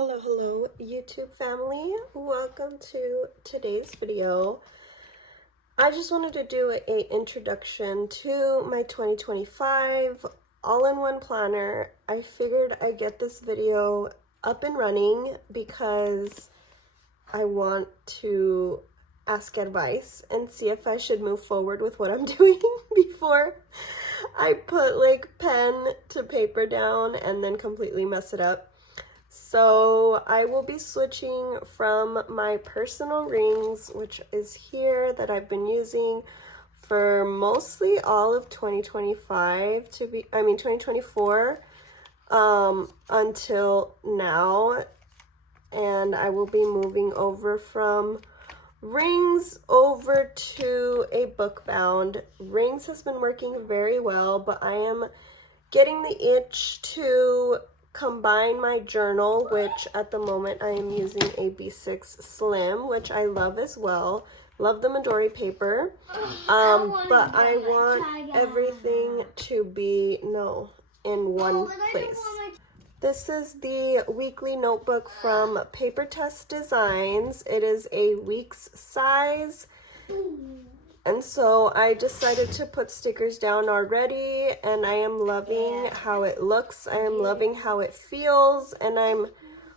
Hello YouTube family, welcome to today's video. I just wanted to do an introduction to my 2025 all-in-one planner. I figured I'd get this video up and running because I want to ask advice and see if I should move forward with what I'm doing before I put like pen to paper down and then completely mess it up. So I will be switching from my personal rings, which is here, that I've been using for mostly all of 2024 until now, and I will be moving over from rings over to a book bound. Rings has been working very well, but I am getting the itch to combine my journal, which at the moment I am using a B6 Slim, which I love as well. Love the Midori paper, but I want everything to be in one place. This is the weekly notebook from Papertess Designs. It is a week's size. And so I decided to put stickers down already, and I am loving how it looks. I am loving how it feels, and I'm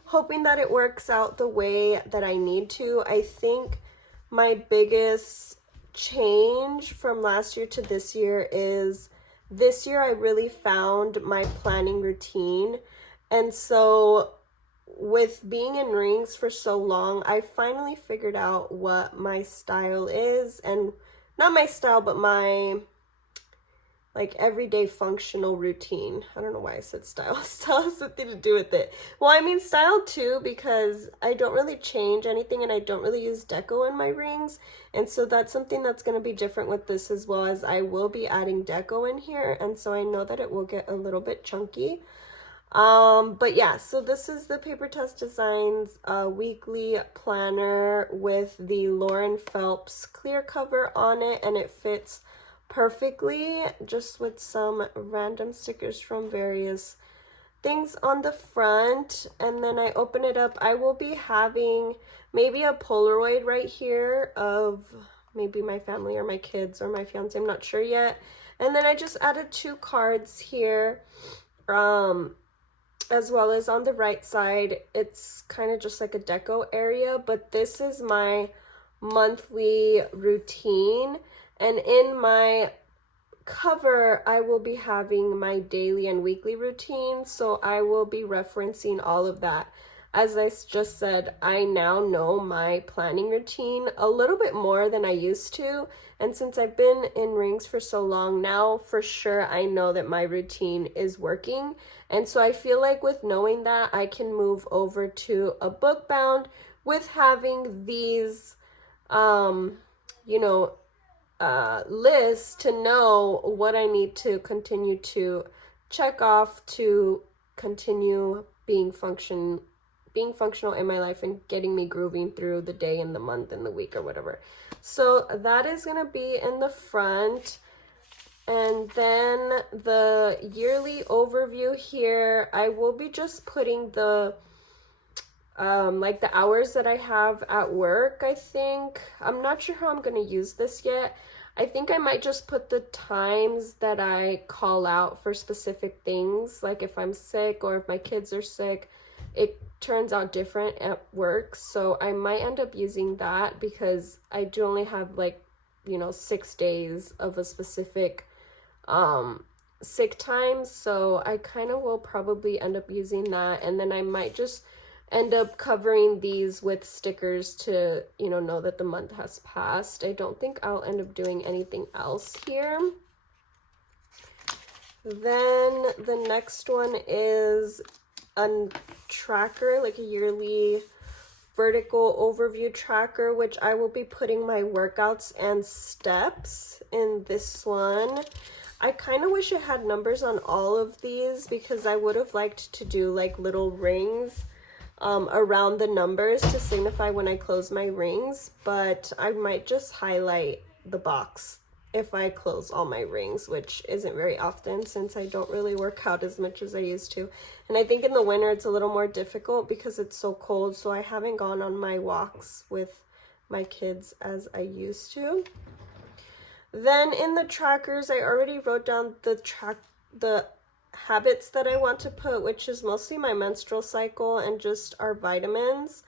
hoping that it works out the way that I need to. I think my biggest change from last year to this year is this year I really found my planning routine. And so with being in rings for so long, I finally figured out what my style is, and not my style, but my like everyday functional routine. I don't know why I said style. Style has something to do with it. Well, I mean style too, because I don't really change anything and I don't really use deco in my rings. And so that's something that's going to be different with this, as well as I will be adding deco in here. And so I know that it will get a little bit chunky. But yeah, so this is the Papertess Designs weekly planner with the Lauren Phelps clear cover on it, and it fits perfectly, just with some random stickers from various things on the front. And then I open it up. I will be having maybe a Polaroid right here of maybe my family or my kids or my fiance, I'm not sure yet. And then I just added 2 cards here, as well as on the right side. It's kind of just like a deco area, but this is my monthly routine. And in my cover, I will be having my daily and weekly routine. So I will be referencing all of that. As I just said, I now know my planning routine a little bit more than I used to. And since I've been in rings for so long now, for sure, I know that my routine is working. And so I feel like with knowing that, I can move over to a book bound with having these, lists to know what I need to continue to check off to continue being functional in my life and getting me grooving through the day and the month and the week or whatever. So that is going to be in the front. And then the yearly overview here, I will be just putting the like the hours that I have at work, I think. I'm not sure how I'm going to use this yet. I think I might just put the times that I call out for specific things, like if I'm sick or if my kids are sick. It turns out different at work, so I might end up using that because I do only have 6 days of a specific sick time, so I kind of will probably end up using that. And then I might just end up covering these with stickers to know that the month has passed. I don't think I'll end up doing anything else here. Then the next one is a tracker, like a yearly vertical overview tracker, which I will be putting my workouts and steps in this one. I kind of wish it had numbers on all of these because I would have liked to do like little rings around the numbers to signify when I close my rings, but I might just highlight the box if I close all my rings, which isn't very often since I don't really work out as much as I used to. And I think in the winter it's a little more difficult because it's so cold, so I haven't gone on my walks with my kids as I used to. Then in the trackers, I already wrote down the habits that I want to put, which is mostly my menstrual cycle and just our vitamins.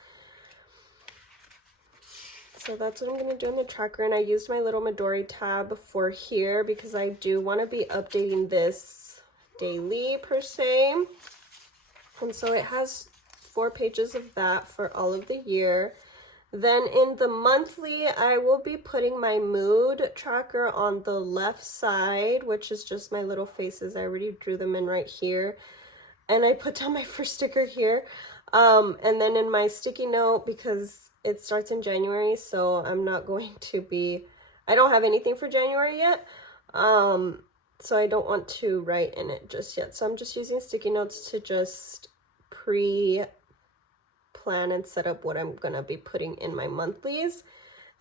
So that's what I'm going to do in the tracker, and I used my little Midori tab for here because I do want to be updating this daily per se. And so it has 4 pages of that for all of the year. Then in the monthly, I will be putting my mood tracker on the left side, which is just my little faces. I already drew them in right here. And I put down my first sticker here. And then in my sticky note, because it starts in January, so I'm not going to be, I don't have anything for January yet. So I don't want to write in it just yet. So I'm just using sticky notes to just plan and set up what I'm gonna be putting in my monthlies.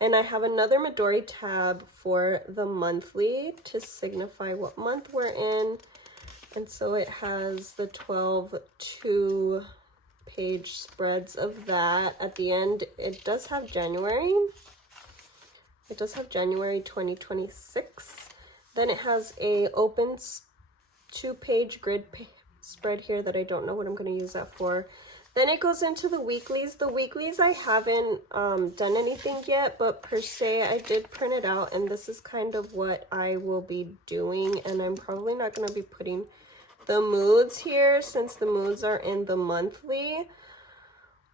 And I have another Midori tab for the monthly to signify what month we're in. And so it has the 12 2-page spreads of that. At the end, it does have January. It does have January 2026. Then it has a open 2-page grid spread here that I don't know what I'm going to use that for. Then it goes into the weeklies. The weeklies I haven't done anything yet, but per se I did print it out, and this is kind of what I will be doing. And I'm probably not going to be putting the moods here since the moods are in the monthly.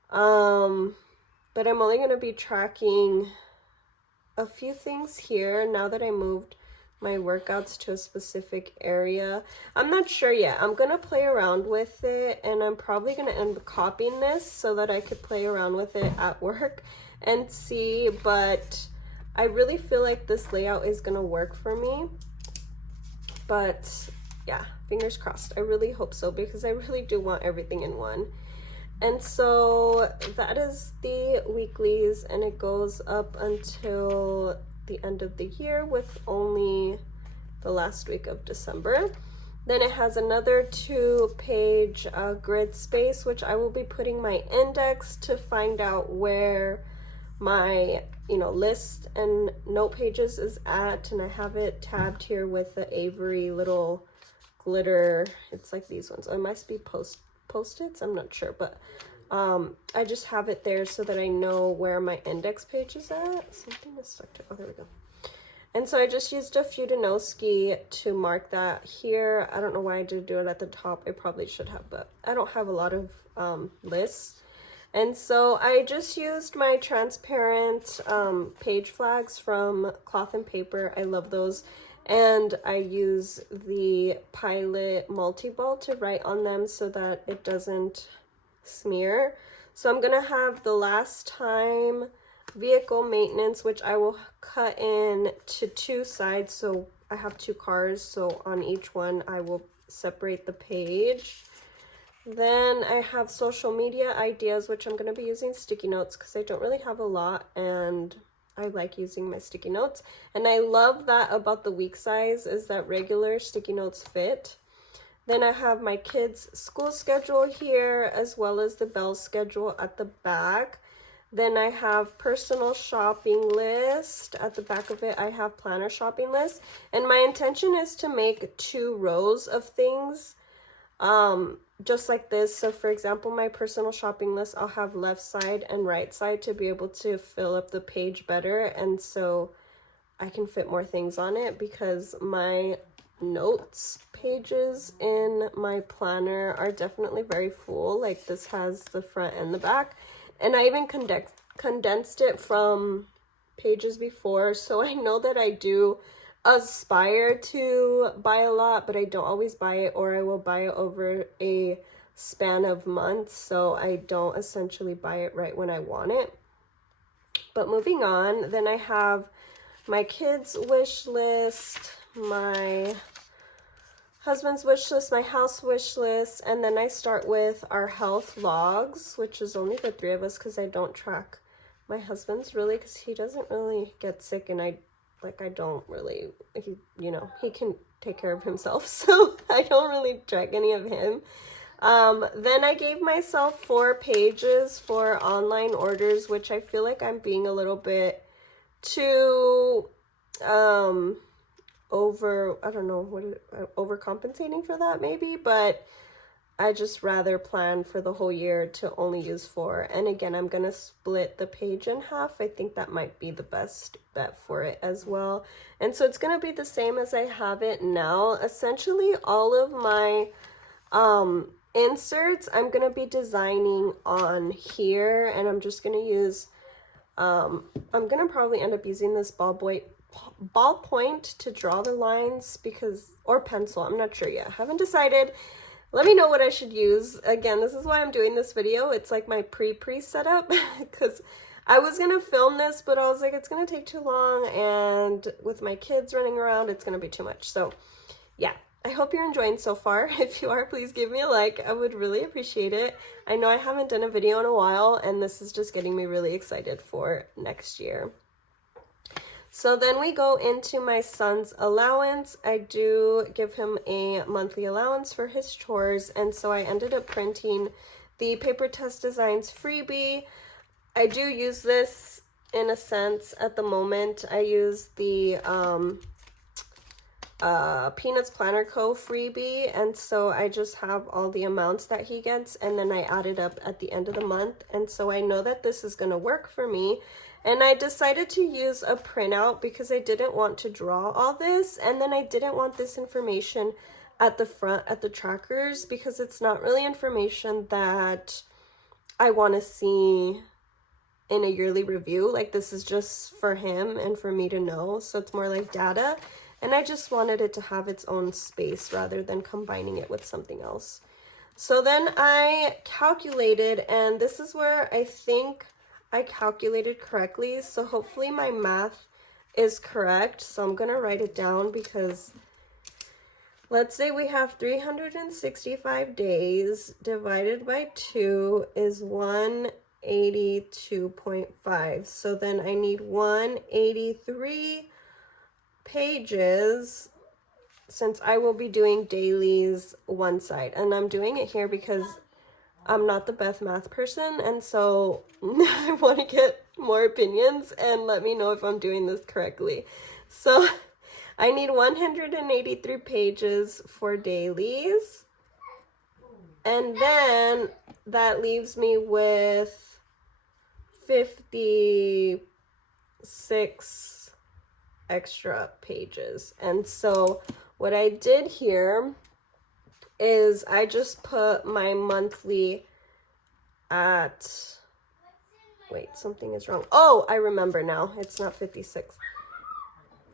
But I'm only going to be tracking a few things here now that I moved my workouts to a specific area. I'm not sure yet. I'm gonna play around with it, and I'm probably gonna end up copying this so that I could play around with it at work and see, but I really feel like this layout is gonna work for me. But yeah, fingers crossed. I really hope so, because I really do want everything in one. And so that is the weeklies, and it goes up until the end of the year with only the last week of December. Then it has another 2-page grid space, which I will be putting my index to find out where my list and note pages is at, and I have it tabbed here with the Avery little glitter. It's like these ones. It must be post-its, I'm not sure, but I just have it there so that I know where my index page is at. Something is stuck to, oh, there we go. And so I just used a Fudenoski to mark that here. I don't know why I did do it at the top. I probably should have, but I don't have a lot of lists. And so I just used my transparent page flags from Cloth and Paper. I love those. And I use the Pilot multi-ball to write on them so that it doesn't smear. So I'm gonna have the last time vehicle maintenance, which I will cut in to 2 sides. So I have 2 cars, so on each one I will separate the page. Then I have social media ideas, which I'm going to be using sticky notes because I don't really have a lot, and I like using my sticky notes. And I love that about the week size is that regular sticky notes fit. Then I have my kids' school schedule here, as well as the bell schedule at the back. Then I have personal shopping list. At the back of it, I have planner shopping list. And my intention is to make 2 rows of things, just like this. So for example, my personal shopping list, I'll have left side and right side to be able to fill up the page better. And so I can fit more things on it, because my notes pages in my planner are definitely very full. Like this has the front and the back, and I even condensed it from pages before, so I know that I do aspire to buy a lot, but I don't always buy it, or I will buy it over a span of months, so I don't essentially buy it right when I want it. But moving on, then I have my kids' wish list, my husband's wish list, my house wish list, and then I start with our health logs, which is only the 3 of us because I don't track my husband's really, because he doesn't really get sick, and I like, I don't really, you know, he can take care of himself, so I don't really track any of him. Then I gave myself 4 pages for online orders, which I feel like I'm being a little bit too, overcompensating for that maybe, but I just rather plan for the whole year to only use 4. And again, I'm going to split the page in half. I think that might be the best bet for it as well. And so it's going to be the same as I have it now. Essentially, all of my inserts I'm going to be designing on here, and I'm just going to use, I'm going to probably end up using this ballpoint to draw the lines, because, or pencil, I'm not sure yet. I haven't decided. Let me know what I should use. Again, this is why I'm doing this video. It's like my pre-setup, because I was going to film this, but I was like, it's going to take too long, and with my kids running around, it's going to be too much. So yeah, I hope you're enjoying so far. If you are, please give me a like. I would really appreciate it. I know I haven't done a video in a while, and this is just getting me really excited for next year. So then we go into my son's allowance. I do give him a monthly allowance for his chores, and so I ended up printing the Papertess Designs freebie. I do use this in a sense at the moment. I use the Peanuts Planner Co. freebie, and so I just have all the amounts that he gets, and then I add it up at the end of the month, and so I know that this is going to work for me. And I decided to use a printout because I didn't want to draw all this, and then I didn't want this information at the front at the trackers, because it's not really information that I want to see in a yearly review. Like, this is just for him and for me to know, so it's more like data, and I just wanted it to have its own space rather than combining it with something else. So then I calculated, and this is where I think I calculated correctly, so hopefully my math is correct. So I'm going to write it down, because let's say we have 365 days divided by 2 is 182.5. So then I need 183 pages, since I will be doing dailies one side. And I'm doing it here because I'm not the best math person, and so I want to get more opinions and let me know if I'm doing this correctly. So I need 183 pages for dailies, and then that leaves me with 56 extra pages. And so what I did here is I just put my monthly at, wait, something is wrong. Oh, I remember now. It's not 56.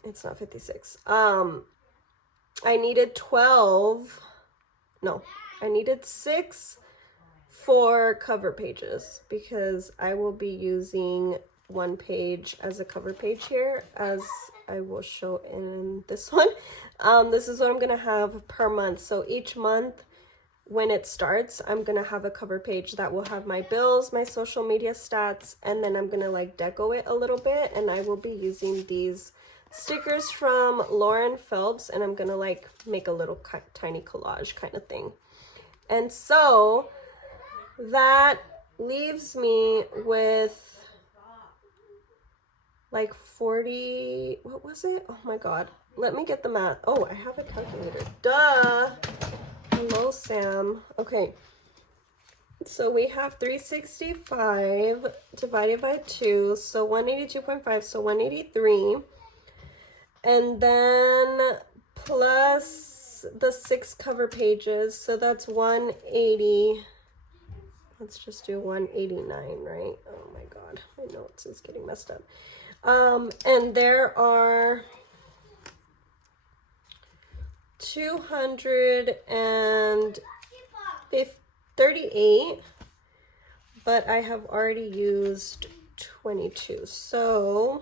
It's not 56. I needed 12. No, I needed 6 for cover pages, because I will be using one page as a cover page here, as I will show in this one. This is what I'm gonna have per month. So each month when it starts, I'm gonna have a cover page that will have my bills, my social media stats, and then I'm gonna like deco it a little bit, and I will be using these stickers from Lauren Phelps, and I'm gonna like make a little tiny collage kind of thing. And so that leaves me with like 40, what was it? Oh my God. Let me get the math. Oh, I have a calculator. Duh. Hello, Sam. Okay. So we have 365 divided by 2. So 182.5. So 183. And then plus the 6 cover pages. So that's 180. Let's just do 189, right? Oh my God. My notes is getting messed up. And there are 238, but I have already used 22. So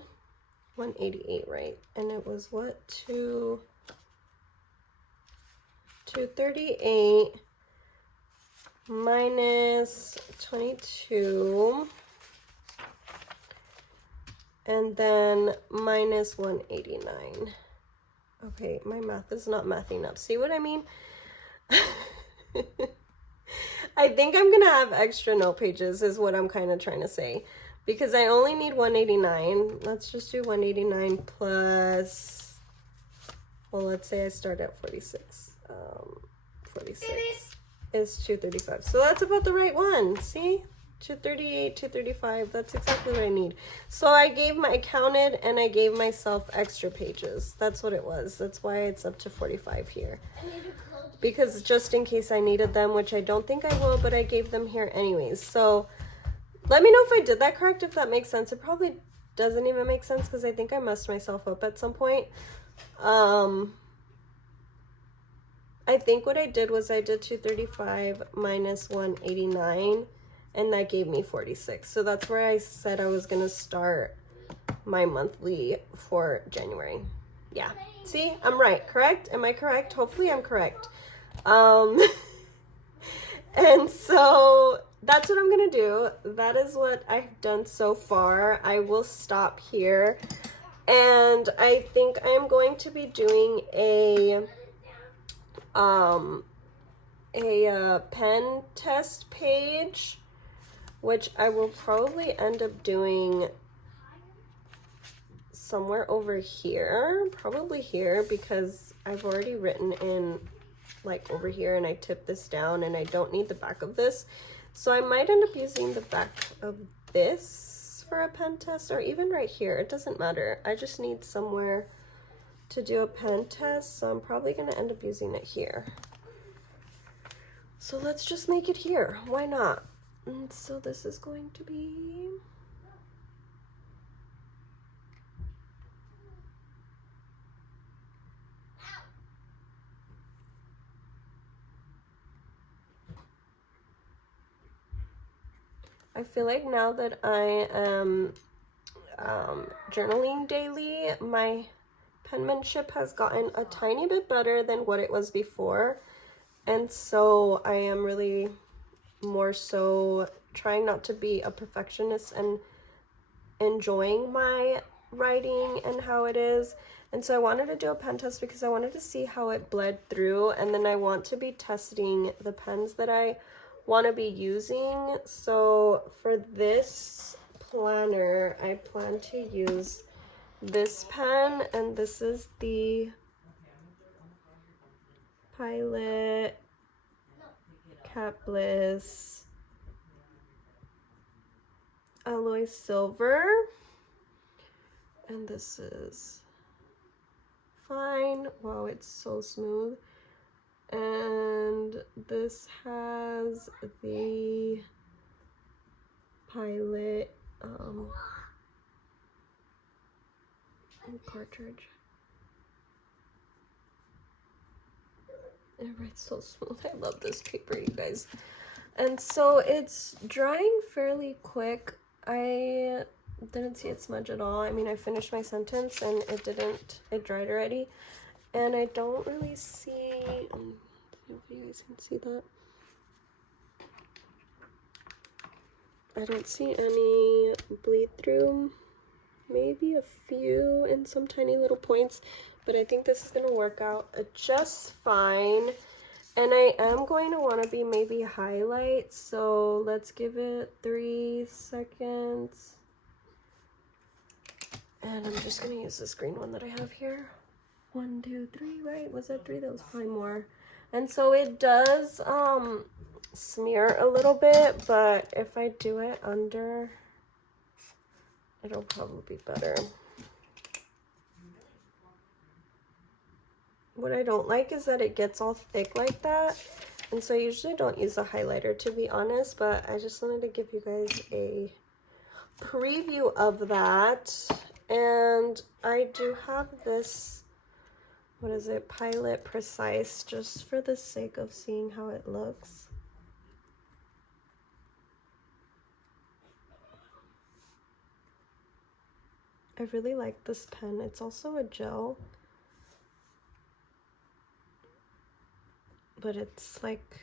188, right? And it was what? 238 minus 22 and then minus 189. Okay, my math is not mathing up. See what I mean? I think I'm gonna have extra note pages is what I'm kind of trying to say, because I only need 189. Let's just do 189 plus, well, let's say I start at 46. 46 is 235. So that's about the right one. See? 238, 235. That's exactly what I need. So I counted and I gave myself extra pages. That's what it was. That's why it's up to 45 here. Because just in case I needed them, which I don't think I will, but I gave them here anyways. So let me know if I did that correct, if that makes sense. It probably doesn't even make sense because I think I messed myself up at some point. I think what I did was I did 235 minus 189, and that gave me 46. So that's where I said I was gonna start my monthly for January. Yeah, see, I'm right, correct? Am I correct? Hopefully I'm correct. And so that's what I'm gonna do. That is what I've done so far. I will stop here, and I think I am going to be doing a pen test page, which I will probably end up doing somewhere over here, probably here, because I've already written in like over here and I tipped this down and I don't need the back of this. So I might end up using the back of this for a pen test, or even right here. It doesn't matter. I just need somewhere to do a pen test, so I'm probably going to end up using it here. So let's just make it here. Why not? And so this is going to be... I feel like now that I am journaling daily, my penmanship has gotten a tiny bit better than what it was before. And so I am really more so trying not to be a perfectionist and enjoying my writing and how it is. And so I wanted to do a pen test because I wanted to see how it bled through, and then I want to be testing the pens that I want to be using. So for this planner, I plan to use this pen, and this is the Pilot Capless Alloy Silver, and this is fine. Wow, it's so smooth. And this has the Pilot cartridge. It writes so smooth. I love this paper, you guys. And so it's drying fairly quick. I didn't see it smudge at all. I mean, I finished my sentence and it dried already. And I don't really see, I don't know if you guys can see that. I don't see any bleed through, maybe a few in some tiny little points, but I think this is going to work out just fine. And I am going to want to be maybe highlight, so let's give it 3 seconds. And I'm just going to use this green one that I have here. 1, 2, 3, right? Was that 3? That was probably more. And so it does smear a little bit, but if I do it under, it'll probably be better. What I don't like is that it gets all thick like that, and so I usually don't use a highlighter, to be honest, but I just wanted to give you guys a preview of that. And I do have this, what is it, Pilot Precise, just for the sake of seeing how it looks. I really like this pen. It's also a gel, but it's like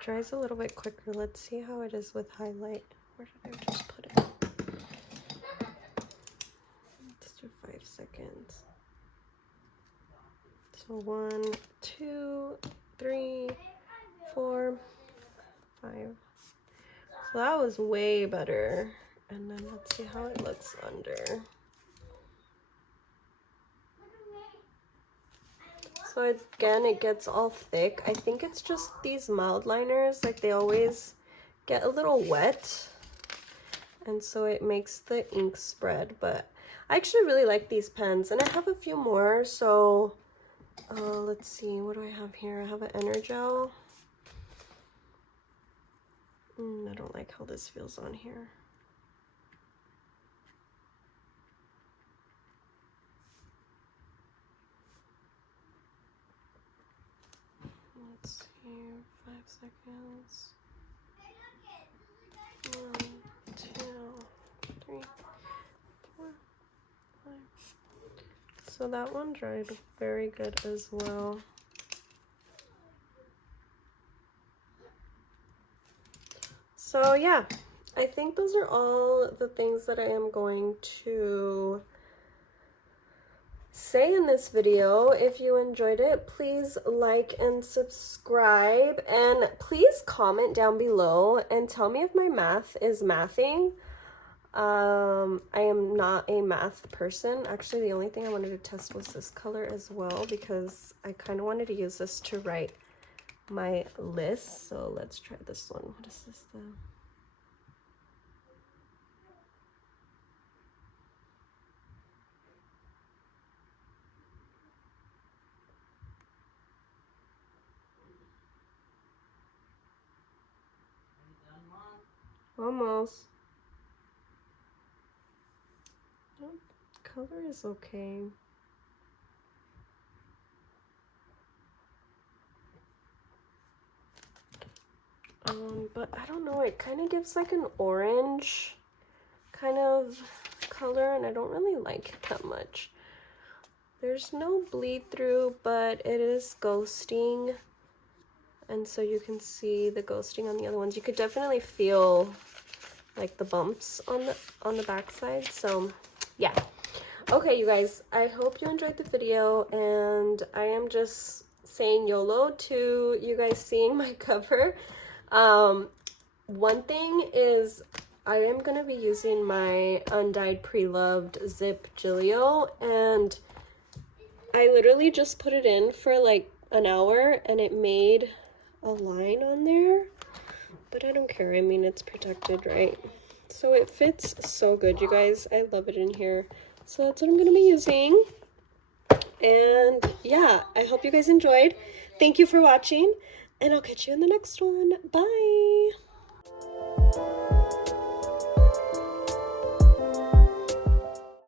dries a little bit quicker. Let's see how it is with highlight. Where did I just put it? 5 seconds. So 1, 2, 3, 4, 5. So that was way better. And then let's see how it looks under. So again, it gets all thick. I think it's just these mild liners, like they always get a little wet. And so it makes the ink spread. But I actually really like these pens. And I have a few more. So let's see, what do I have here? I have an Energel. I don't like how this feels on here. Let's see, 5 seconds. 1, 2, 3, 4, 5. So that one dried very good as well. So yeah, I think those are all the things that I am going to say in this video. If you enjoyed it, please like and subscribe, and please comment down below and tell me if my math is mathing. I am not a math person. Actually, the only thing I wanted to test was this color as well, because I kind of wanted to use this to write my list. So let's try this one. What is this though? Almost. Nope. Color is okay. But I don't know, it kind of gives like an orange kind of color, and I don't really like it that much. There's no bleed through, but it is ghosting, and so you can see the ghosting on the other ones. You could definitely feel like the bumps on the back side. So yeah, okay you guys, I hope you enjoyed the video, and I am just saying YOLO to you guys seeing my cover. One thing is I am going to be using my undyed pre-loved zip Gillio, and I literally just put it in for like an hour and it made a line on there, but I don't care. I mean, it's protected, right? So it fits so good, you guys. I love it in here. So that's what I'm going to be using. And yeah, I hope you guys enjoyed. Thank you for watching, and I'll catch you in the next one. Bye.